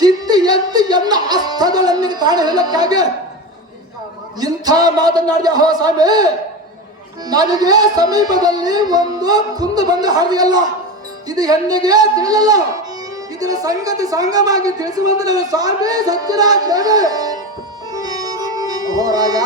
ಕಿತ್ತಿ ಎತ್ತಿ ಎಲ್ಲ ಅಸ್ತದೊಳನ್ನಿಗೆ ತಾನು ಹೇಳಕ್ಕಾಗೆ ಇಂಥ ಮಾತನಾಡಿದ ಹೋ ಸ್ವಾಮಿ. ನನಗೆ ಸಮೀಪದಲ್ಲಿ ಒಂದು ಕುಂದು ಬಂದು ಹರಿಯಲ್ಲ, ಇದು ಹೆಣ್ಣಿಗೆ ತಿಳಿಯಲ್ಲ. ಇದರ ಸಂಗತಿ ಸಂಗವಾಗಿ ತಿಳಿಸುವಂದ್ರೆ ಸ್ವಾಮಿ ಸತ್ಯರಾಜ ರಾಜ.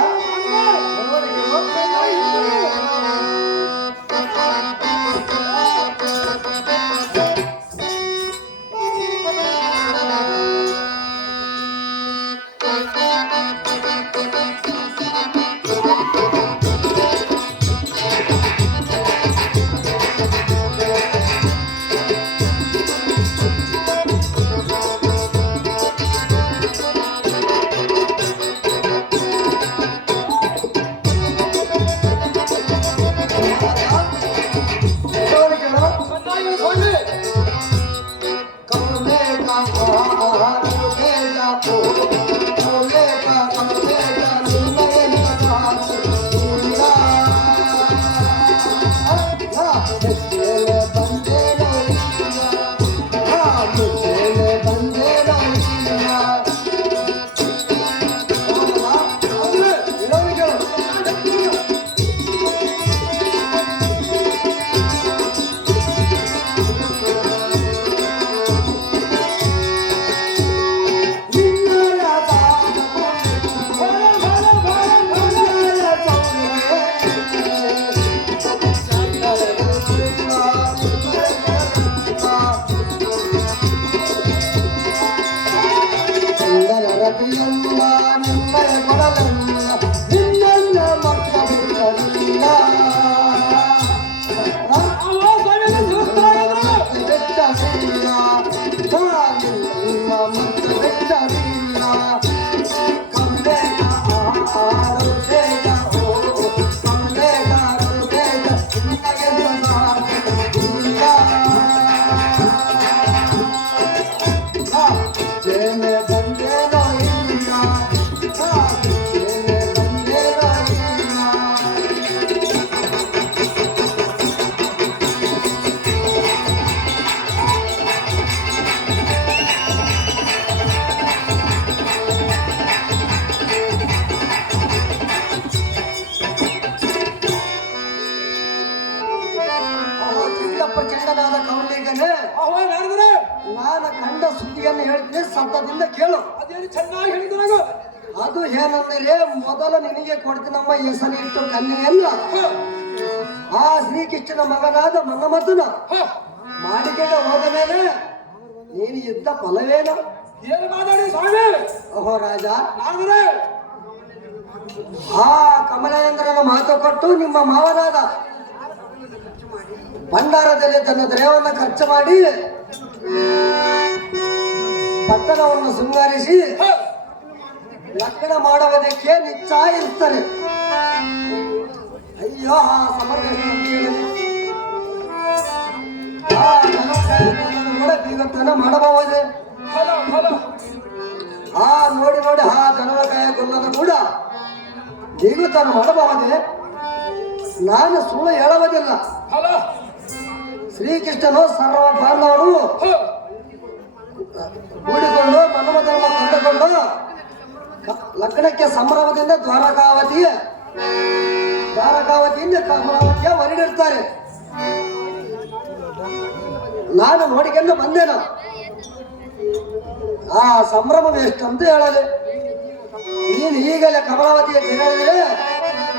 ಪ್ರಚಂಡನಾದ ಕವಲಿಗನೇ ನಾನು ಕಂಡ ಸುದ್ದಿಯನ್ನು ಹೇಳ್ತೀನಿ, ಸತ್ತದಿಂದ ಕೇಳು. ಅದೇನು ಚೆನ್ನಾಗಿ ಹೇಳಿದ್ರು. ಅದು ಏನಂದರೆ, ಮೊದಲು ನಿನಗೆ ಕೊಡ್ತೀನಮ್ಮ ಹೆಸರಿಟ್ಟು ಕನ್ಯೆಯಲ್ಲ. ಆ ಶ್ರೀಕೃಷ್ಣನ ಮಗನಾದ ಮನ್ಮಥನ ಮಾಡಿಕೆಗೆ ಹೋದ ಮೇಲೆ ನೀನು ಇದ್ದ ಫಲವೇನು? ಏನು ಮಾತಾಡಿ ಸ್ವಾಮಿ? ಓಹೋ ರಾಜ, ಆ ಕಮಲೇಂದ್ರನ ಮಾತು ಕೊಟ್ಟು ನಿಮ್ಮ ಮಾವನಾದ ಭಂಡಾರದಲ್ಲಿ ತನ್ನ ದ್ರವವನ್ನು ಖರ್ಚು ಮಾಡಿ ಪಟ್ಟಣವನ್ನು ಶೃಂಗಾರಿಸಿ ಲಗ್ನ ಮಾಡುವುದಕ್ಕೆ ನಿಶ್ಚಯಿರ್ತಾರೆ. ಅಯ್ಯೋ ಆ ಸಮರ್ಥ ಕೂಡ ಬೀಗತ್ತನ ಮಾಡಬಹುದೇ? ಆ ನೋಡಿ ನೋಡಿ ಆ ಜನವಕಾಯ ಗೊಲ್ಲನ್ನು ಕೂಡ ಬೀಗುತ್ತಾನ ಮಾಡಬಹುದೇ? ನಾನು ಸುಳ್ಳು ಹೇಳುವುದಿಲ್ಲ. ಶ್ರೀಕೃಷ್ಣನು ಸರ್ವ ಬಾಂಧವರು ಕೂಡಿಕೊಂಡು ಮನ್ಮಥನನ್ನು ಕಂಡುಕೊಂಡು ಲಗ್ನಕ್ಕೆ ಸಂಭ್ರಮದಿಂದ ದ್ವಾರಕಾವತಿಯಿಂದ ಕಮಲಾವತಿಯ ಹೊರಡಿರ್ತಾರೆ. ನಾನು ನೋಡಿಕೊಂಡು ಬಂದೇನು. ಆ ಸಂಭ್ರಮ ಎಷ್ಟಂತ ಹೇಳದೆ. ನೀನು ಈಗಲೇ ಕಮಲಾವತಿಗೆ ತಿರುಗಿದರೆ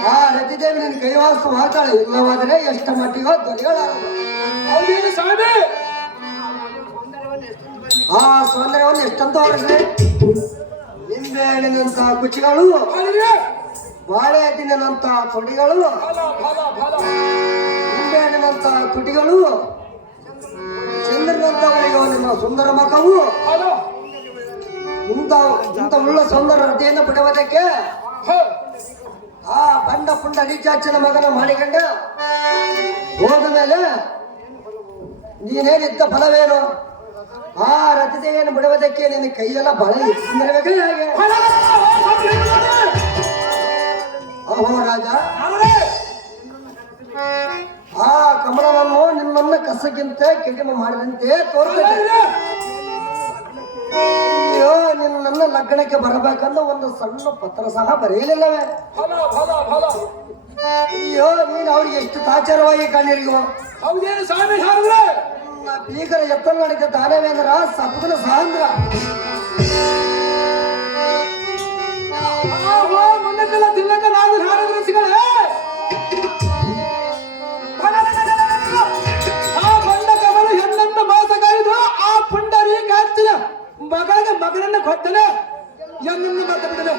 ಆ ರತಿದೇವಿ ನಿನ್ನ ಕೈವಾಸ್ತು ಮಾತಾಡ, ಇಲ್ಲವಾದರೆ ಎಷ್ಟು ಮಟ್ಟಿಗೋ ದೊರೆಯಲಾರದು. ಆ ಸೌಂದರ್ಯವನ್ನು ಎಷ್ಟಂತ ಹೊರಗಿದೆ. ನಿಂಬೆ ಹಣ್ಣಿನಂತ ಕುಚಿಗಳು, ಬಾಳೆ ಹಣ್ಣಿನಂತ ತೊಡಿಗಳು, ನಿಂಬೆ ಹಣ್ಣಿನಂತ ತುಟಿಗಳು, ಚಂದ್ರನಂತವರಿಗೆ ನಿಮ್ಮ ಸುಂದರ ಮಖವು, ಇಂಥ ಉಳ್ಳ ಸೌಂದರ್ಯ ರತಿಯನ್ನು ಪಡೆಯುವುದಕ್ಕೆ ಆ ಬಂಡ ಪುಂಡ ನೀಚಾಚನ ಮಗನ ಮಾಡಿಕೊಂಡ ಹೋದ ಮೇಲೆ ನೀನೇನಿದ್ದ ಫಲವೇನು? ಆ ರತಿದೇವಿಯನ್ನು ಬಿಡುವುದಕ್ಕೆ ನಿನ್ನ ಕೈಯೆಲ್ಲ ಬಹಳ ಇರಬೇಕು. ಹೇಗೆ ಅಹೋ ರಾಜ, ಆ ಕಮಲನನ್ನು ನಿನ್ನನ್ನು ಕಸಕ್ಕಿಂತ ಕಡಿಮೆ ಮಾಡಿದಂತೆ ತೋರ್ತದೆ. ಅಯ್ಯೋ ನೀನು ನನ್ನ ಲಗ್ನಕ್ಕೆ ಬರಬೇಕಂದ ಒಂದು ಸಣ್ಣ ಪತ್ರ ಸಹ ಬರೆಯಲಿಲ್ಲವೇ? ಫಲ ಫಲ ಫಲ. ಅಯ್ಯೋ ನೀನು ಅವ್ರಿಗೆ ಎಷ್ಟು ತಾಚಾರವಾಗಿ ಕಾಣಿರಿಗೋ. ಹೌದೇನು ಸ್ವಾಮಿ ಸಾರಿದ್ರೆ? ಭೀಕರ ಎತ್ತಲ್ ನಡಿತ ದಾನವೇಂದ್ರ ಸತ್ಗುಣ ಸಾಂದ್ರ. ಮುಂದಕ್ಕೆಲ್ಲ ತಿನ್ನಕ ನಾವು ಹಾರಿದ್ರೆ ಸಿಗಲೇ. ಆ ಬಂಡ ಕಮಲ ಹೆಣ್ಣನ್ನು ಮೋಸಗಾಯಿದು ಆ ಪುಂಡರಿ ಕಾಚಿನ ಮಗಳಿಗೆ ಮಗನನ್ನು ಕೊಟ್ಟನೆ ಎನ್ನನ್ನು ಮತ್ತೆ ಬಿಡಲೆ.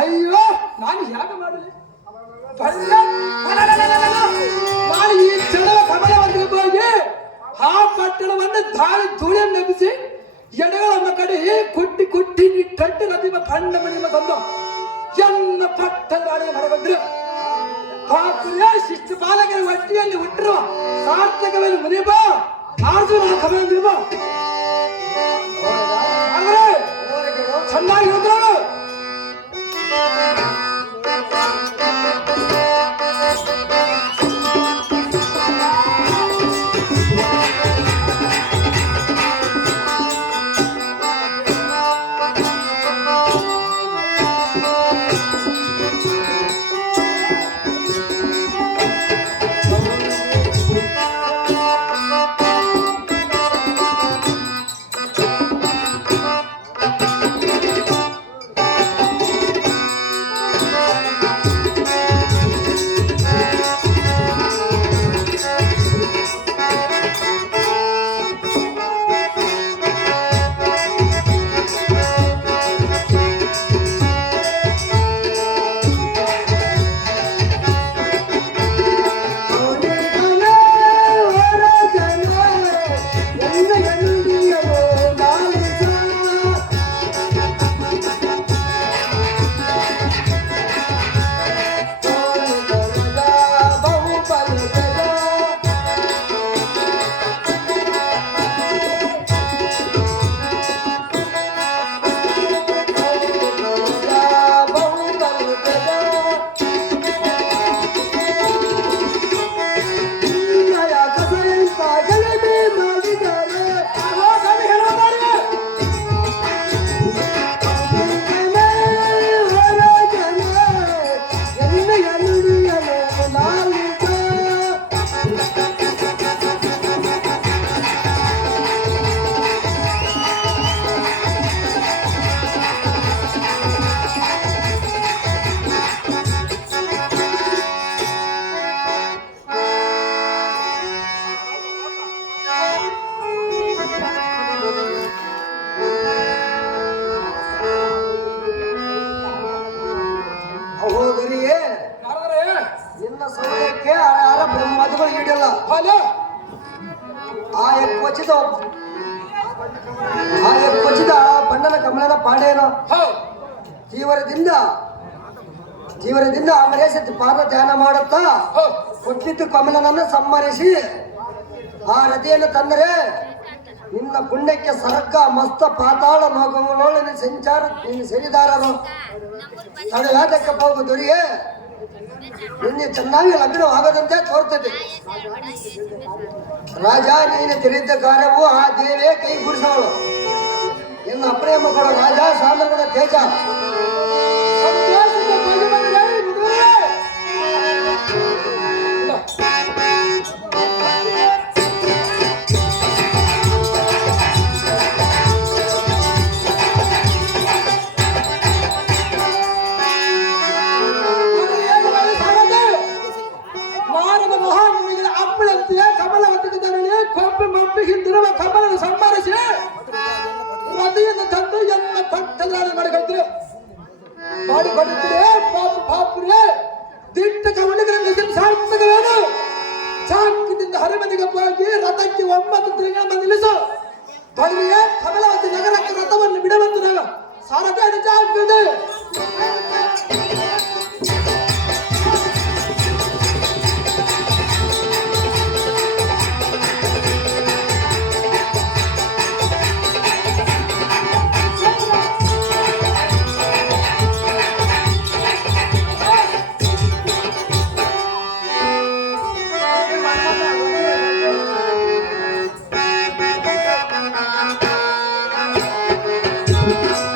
ಅಯ್ಯೋ ನಾನು ಹೇಗೆ ಮಾಡಲಿ? ನಾನು ಈ ಚಳವ ಕಮಲವಂತಿಗೆ ಹೋಗಿ ಆ ಪಟ್ಟಣವನ್ನು ದಾಳಿ ಧೂಳಿಯನ್ನು ನೆಬಿಸಿ ಎಡೆಗಳ ಕಡೆ ಕುಟ್ಟಿ ಕುಟ್ಟಿ ನಿಟ್ಟಟ್ಟು ನದಿಮ ಕಂಡ ಮಣಿಮ ತಂದು ಎನ್ನ ಪಟ್ಟದ ಹೊರಗೊಂಡ್ರು. ಪಾಪುರೇ ಶಿಷ್ಟ ಬಾಲಕರ ಒಟ್ಟಿಯಲ್ಲಿ ಹುಟ್ಟಿರುವ ಸಾರ್ಥಕವಾಗಿ ಮುನಿಬ ಆರ್ಜು ನಾ ಕಮಲ ಅಂದ್ರೆ ಚೆನ್ನಾಗಿ ಹೇಳಿದ್ರು. ನಿನ್ನ ಸಮಯಕ್ಕೆ ಆರ ಬ್ರಹ್ಮಗಳು ಹಿಡಿಯಲ್ಲ. ಆ ಕೊಚ್ಚಿದ ಬಣ್ಣನ ಕಮಲನ ಪಾಡೇನೋ ಜೀವನದಿಂದ ಅಮರೇಶ ಪಾದ ಧ್ಯಾನ ಮಾಡುತ್ತಾ ಕೊಚ್ಚಿದ್ದು ಕಮಲನನ್ನು ಸಂಹರಿಸಿ ಆ ರತಿಯನ್ನು ತಂದರೆ ನಿನ್ನ ಪುಣ್ಯಕ್ಕೆ ಸರ್ಗ ಮಸ್ತ ಪಾತಾಳ ಲೋಕಗಳೋಳು ನಿನ್ನ ಸೆಳಿದಾರರು ತಡೆಯಾಟಕ್ಕೆ ಹೋಗು ದೊರೆಯೇ. ನಿನ್ನೆ ಚೆನ್ನಾಗಿ ಲಗ್ನವಾಗದಂತೆ ತೋರ್ತದೆ. ರಾಜ ನೀನು ತಿಳಿದ ಕಾರ್ಯವು ಆ ದೇವಿಯ ಕೈಗೂಡಿಸವಳು. ನಿನ್ನ ಅಪ್ಪನೇ ಮಕ್ಕಳು ರಾಜ ಸಾಂದ್ರಗಳ ತೇಜ. ಹಿಂದಿರುವ ಕಮಲನ್ನು ಸಂಭಾರಿಸಿ ರತಿಯನ್ನು ತಂದು ಎಲ್ಲ ಪಟ್ಟದ ಮಾಡಿಕೊಂಡಿದ್ದರೆ ಪಾಪುರೇ ದಿಟ್ಟ ಕಮಲಿಗರಲ್ಲಿ ಸಾರ್ಥಕವೇನು? ಚಾಂಕಿನಿಂದ ಹರಿಮನೆಗೆ ಹೋಗಿ ರಥಕ್ಕೆ 9 ತಿಂಗಳ ನಿಲ್ಲಿಸು. ಬಳಿಯೇ ಕಮಲಾವತಿ ನಗರಕ್ಕೆ ರಥವನ್ನು ಬಿಡಬಂದು ನಾವು ಸಾರಥಿ ಚಾಂಕಿದೆ. ಬೇಕು